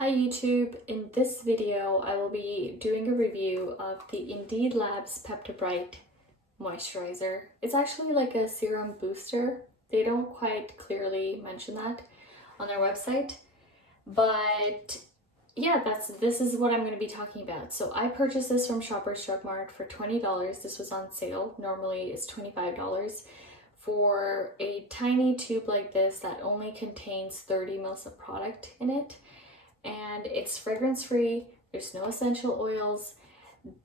Hi YouTube, in this video I will be doing a review of the Indeed Labs PeptaBright moisturizer. It's actually like a serum booster. They don't quite clearly mention that on their website, but yeah, this is what I'm going to be talking about. So I purchased this from Shoppers Drug Mart for $20. This was on sale. Normally it's $25 for a tiny tube like this that only contains 30 ml of product in it. And it's fragrance free, there's no essential oils.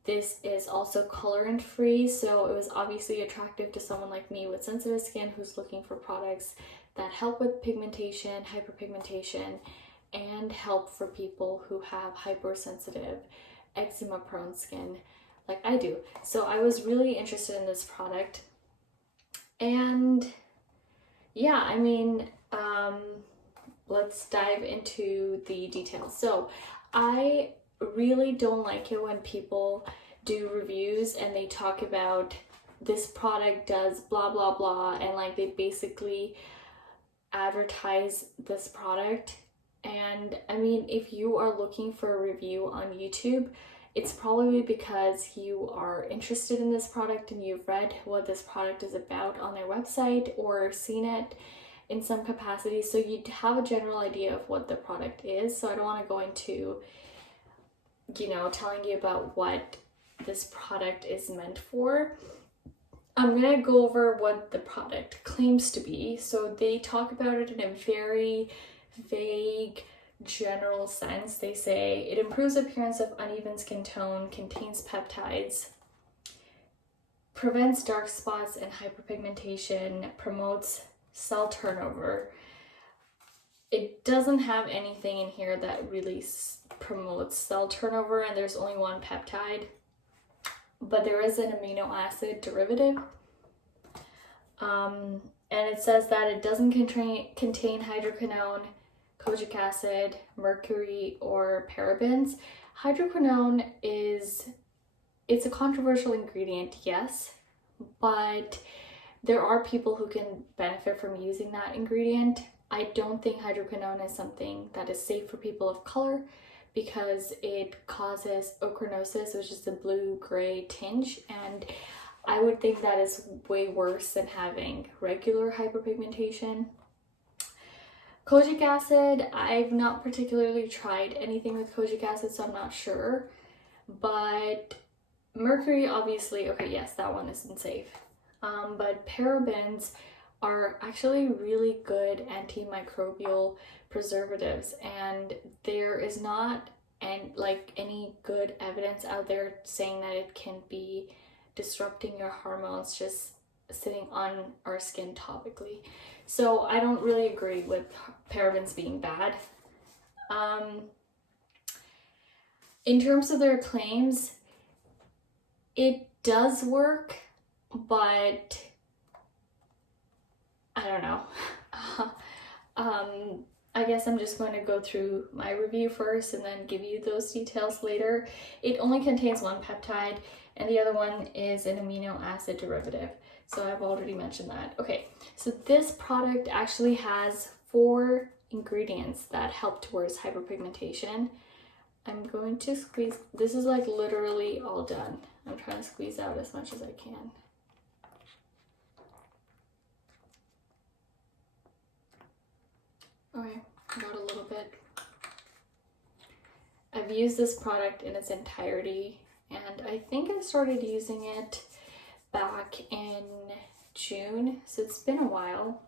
This is also colorant free, so it was obviously attractive to someone like me with sensitive skin who's looking for products that help with pigmentation, hyperpigmentation, and help for people who have hypersensitive, eczema prone skin like I do. So I was really interested in this product, and yeah, let's dive into the details. So I really don't like it when people do reviews and they talk about this product does blah blah blah, and like they basically advertise this product. And I mean, if you are looking for a review on YouTube, it's probably because you are interested in this product and you've read what this product is about on their website or seen it in some capacity, so you'd have a general idea of what the product is. So I don't want to go into, telling you about what this product is meant for. I'm gonna go over what the product claims to be. So they talk about it in a very vague, general sense. They say it improves appearance of uneven skin tone, contains peptides, prevents dark spots and hyperpigmentation, promotes cell turnover. It doesn't have anything in here that really promotes cell turnover, and there's only one peptide, but there is an amino acid derivative. And it says that it doesn't contain hydroquinone, kojic acid, mercury, or parabens. Hydroquinone it's a controversial ingredient, yes, but there are people who can benefit from using that ingredient. I don't think hydroquinone is something that is safe for people of color because it causes ochronosis, which is the blue-gray tinge, and I would think that is way worse than having regular hyperpigmentation. Kojic acid, I've not particularly tried anything with kojic acid, so I'm not sure, but mercury, obviously, okay, yes, that one isn't safe. But parabens are actually really good antimicrobial preservatives, and there is not any good evidence out there saying that it can be disrupting your hormones just sitting on our skin topically. So I don't really agree with parabens being bad. In terms of their claims, it does work, but I don't know. I guess I'm just going to go through my review first and then give you those details later. It only contains one peptide, and the other one is an amino acid derivative. So I've already mentioned that. Okay, so this product actually has 4 ingredients that help towards hyperpigmentation. I'm going to squeeze, this is like literally all done. I'm trying to squeeze out as much as I can. Okay, I got a little bit. I've used this product in its entirety, and I think I started using it back in June, so it's been a while.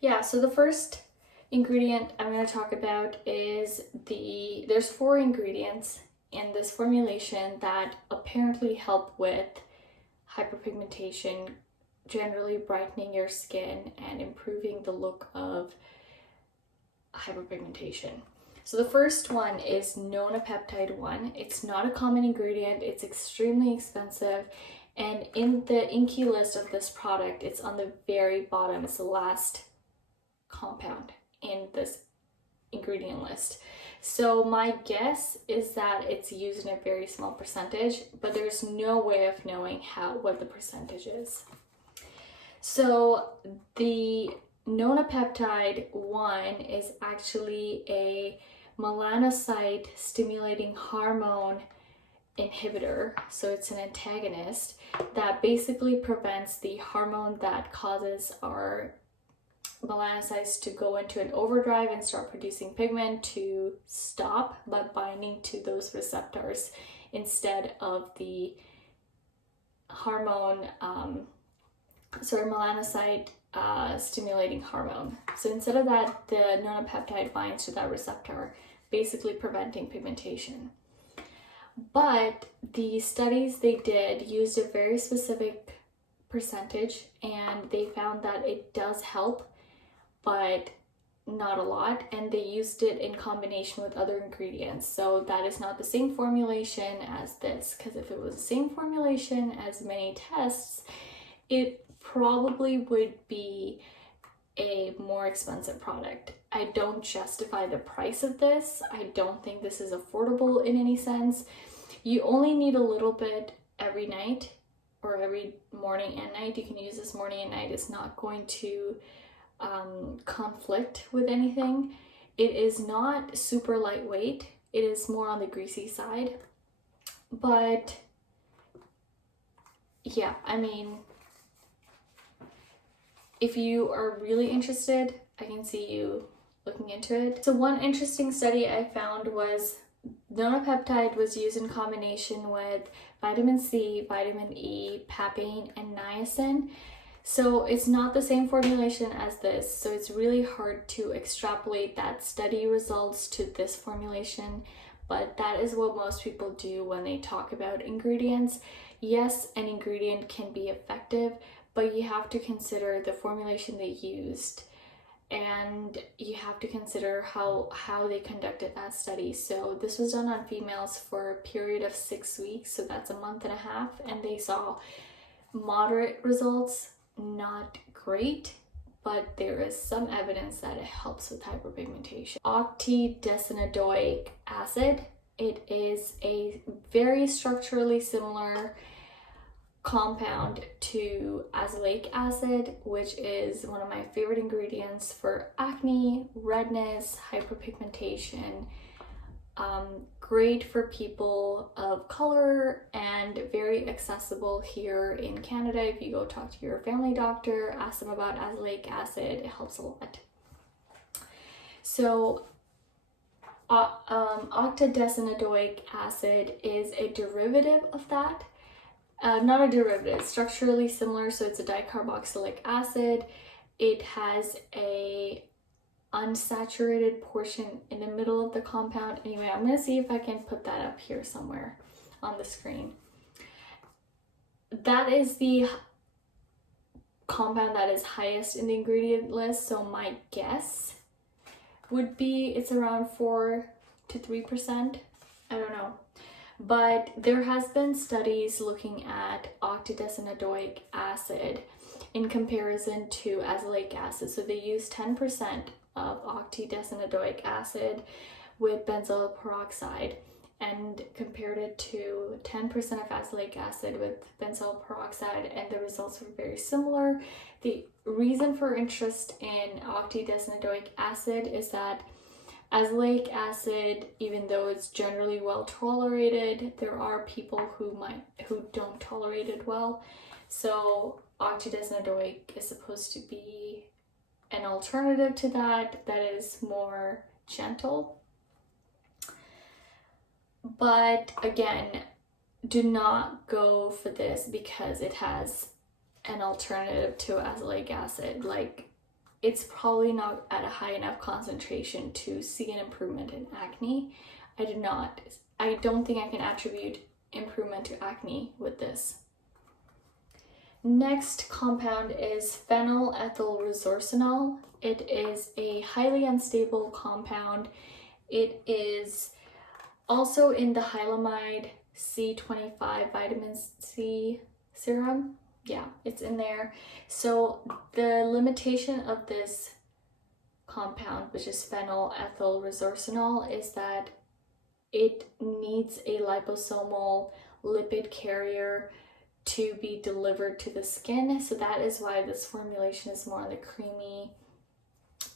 Yeah, so the first ingredient I'm going to talk about is there's 4 ingredients in this formulation that apparently help with hyperpigmentation, generally brightening your skin and improving the look of hyperpigmentation. So the first one is Nona Peptide 1. It's not a common ingredient, it's extremely expensive, and in the INCI list of this product, it's on the very bottom. It's the last compound in this ingredient list. So my guess is that it's used in a very small percentage, but there's no way of knowing what the percentage is. So the Nona Peptide 1 is actually a melanocyte stimulating hormone inhibitor. So it's an antagonist that basically prevents the hormone that causes our melanocytes to go into an overdrive and start producing pigment to stop by binding to those receptors instead of the hormone, melanocyte stimulating hormone. So instead of that, the Nona Peptide binds to that receptor, basically preventing pigmentation. But the studies they did used a very specific percentage, and they found that it does help, but not a lot, and they used it in combination with other ingredients. So that is not the same formulation as this, because if it was the same formulation as many tests, it probably would be a more expensive product. I don't justify the price of this. I don't think this is affordable in any sense. You only need a little bit every night or every morning and night. You can use this morning and night. It's not going to conflict with anything. It is not super lightweight. It is more on the greasy side. But yeah, I mean, if you are really interested, I can see you looking into it. So one interesting study I found was Nona Peptide was used in combination with vitamin C, vitamin E, papain, and niacin. So it's not the same formulation as this, so it's really hard to extrapolate that study results to this formulation, but that is what most people do when they talk about ingredients. Yes, an ingredient can be effective, but you have to consider the formulation they used, and you have to consider how they conducted that study. So this was done on females for a period of 6 weeks, so that's a month and a half, and they saw moderate results, not great, but there is some evidence that it helps with hyperpigmentation. Octidecanoic acid, it is a very structurally similar compound to azelaic acid, which is one of my favorite ingredients for acne, redness, hyperpigmentation. Great for people of color and very accessible here in Canada. If you go talk to your family doctor, ask them about azelaic acid, it helps a lot. So octidecanoic acid is a derivative of that. Not a derivative, structurally similar, so it's a dicarboxylic acid. It has a unsaturated portion in the middle of the compound. Anyway, I'm going to see if I can put that up here somewhere on the screen. That is the compound that is highest in the ingredient list, so my guess would be it's around 4 to 3%. I don't know. But there has been studies looking at octidecanoic acid in comparison to azelaic acid. So they use 10% of octidecanoic acid with benzoyl peroxide and compared it to 10% of azelaic acid with benzoyl peroxide, and the results were very similar. The reason for interest in octidecanoic acid is that azelaic acid, even though it's generally well tolerated, there are people who don't tolerate it well. So octidecanoic is supposed to be an alternative to that is more gentle. But again, do not go for this because it has an alternative to azelaic acid. Like, it's probably not at a high enough concentration to see an improvement in acne. I don't think I can attribute improvement to acne with this. Next compound is phenylethyl resourcinol. It is a highly unstable compound. It is also in the Hylamide C25 vitamin C serum. Yeah, it's in there. So the limitation of this compound, which is phenylethyl resourcinol, is that it needs a liposomal lipid carrier to be delivered to the skin. So that is why this formulation is more on the creamy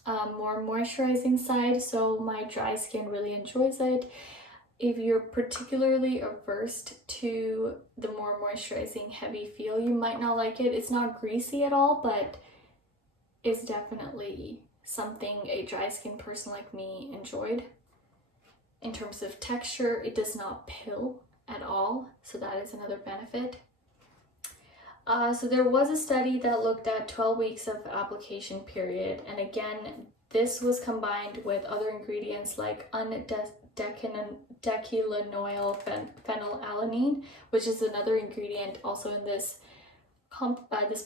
more moisturizing side, so my dry skin really enjoys it. If you're particularly averse to the more moisturizing heavy feel, you might not like it. It's not greasy at all, but it's definitely something a dry skin person like me enjoyed. In terms of texture, it does not pill at all, so that is another benefit. So there was a study that looked at 12 weeks of application period, and again, this was combined with other ingredients like undecanoyl phenylalanine, which is another ingredient also in this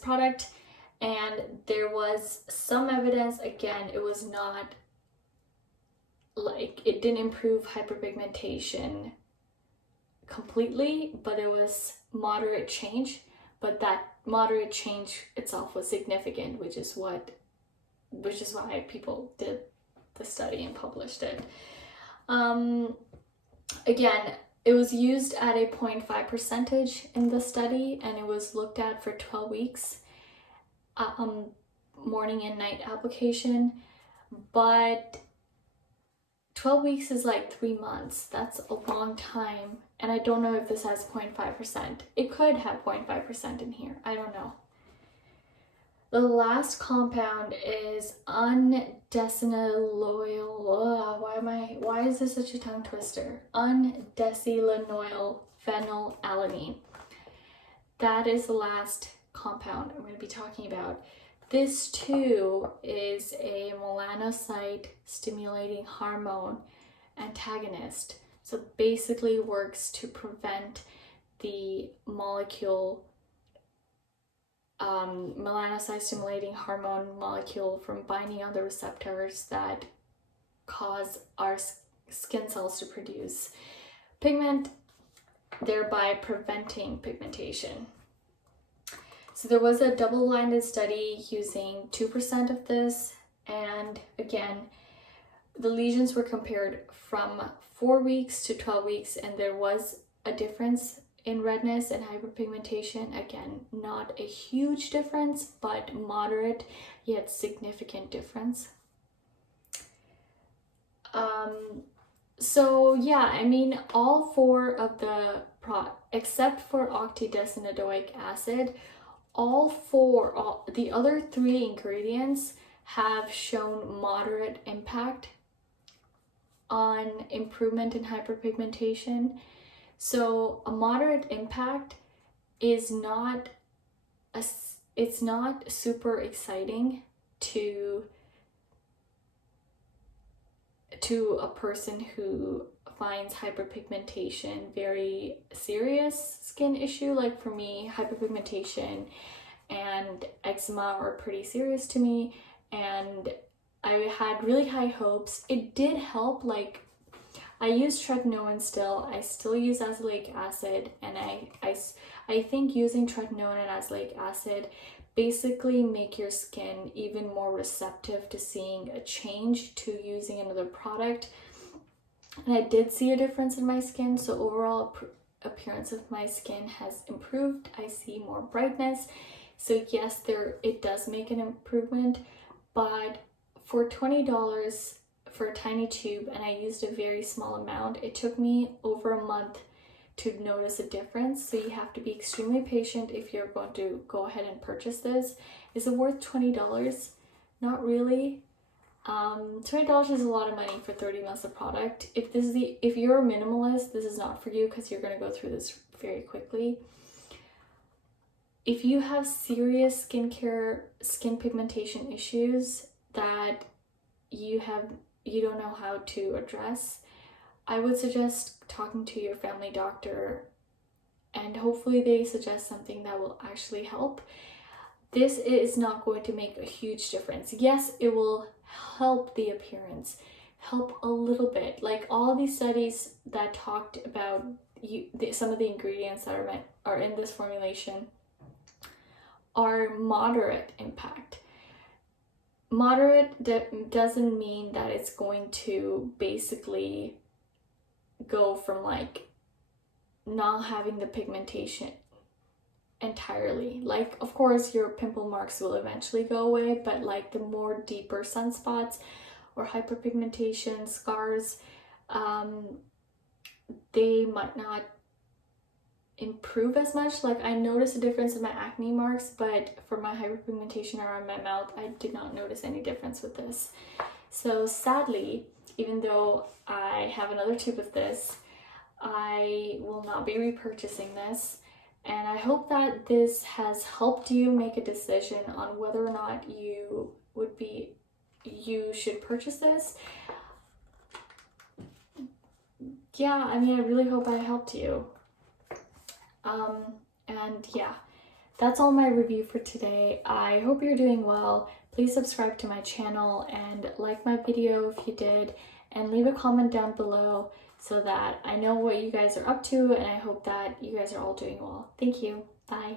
product. And there was some evidence, again, it was not like, it didn't improve hyperpigmentation completely, but it was moderate change. But that moderate change itself was significant, which is why people did the study and published it. Again, it was used at a 0.5% in the study, and it was looked at for 12 weeks, morning and night application. But 12 weeks is like 3 months. That's a long time. And I don't know if this has 0.5%. It could have 0.5% in here. I don't know. The last compound is undecanoyl. Why is this such a tongue twister? Undecanoyl phenylalanine. That is the last compound I'm going to be talking about. This too is a melanocyte stimulating hormone antagonist. So basically works to prevent the molecule, melanocyte stimulating hormone molecule, from binding on the receptors that cause our skin cells to produce pigment, thereby preventing pigmentation. So there was a double-blinded study using 2% of this, and again, the lesions were compared from 4 weeks to 12 weeks, and there was a difference in redness and hyperpigmentation. Again, not a huge difference, but moderate yet significant difference. So yeah, I mean, all 4 of the except for octidecanoic acid, all the other 3 ingredients have shown moderate impact on improvement in hyperpigmentation. So a moderate impact is not it's not super exciting to a person who finds hyperpigmentation very serious skin issue. Like for me, hyperpigmentation and eczema are pretty serious to me, and I had really high hopes. It did help. Like, I use tretinoin still. I still use azelaic acid, and I think using tretinoin and azelaic acid basically make your skin even more receptive to seeing a change to using another product. And I did see a difference in my skin, so overall appearance of my skin has improved. I see more brightness. So yes, it does make an improvement, but for $20 for a tiny tube, and I used a very small amount, it took me over a month to notice a difference. So you have to be extremely patient if you're going to go ahead and purchase this. Is it worth $20? Not really. $20 is a lot of money for 30 ml of product. If you're a minimalist, this is not for you, because you're going to go through this very quickly. If you have serious skin pigmentation issues that you don't know how to address, I would suggest talking to your family doctor, and hopefully they suggest something that will actually help. This is not going to make a huge difference. Yes, it will help the appearance, help a little bit. Like all these studies that talked about some of the ingredients that are in this formulation are moderate impact. Moderate doesn't mean that it's going to basically go from like not having the pigmentation entirely. Like, of course, your pimple marks will eventually go away, but like the more deeper sunspots or hyperpigmentation scars, they might not improve as much. Like, I noticed a difference in my acne marks, but for my hyperpigmentation around my mouth, I did not notice any difference with this. So sadly, even though I have another tube of this, I will not be repurchasing this. And I hope that this has helped you make a decision on whether or not you should purchase this. Yeah, I mean, I really hope I helped you. And yeah, that's all my review for today. I hope you're doing well. Please subscribe to my channel and like my video if you did, and leave a comment down below so that I know what you guys are up to, and I hope that you guys are all doing well. Thank you. Bye.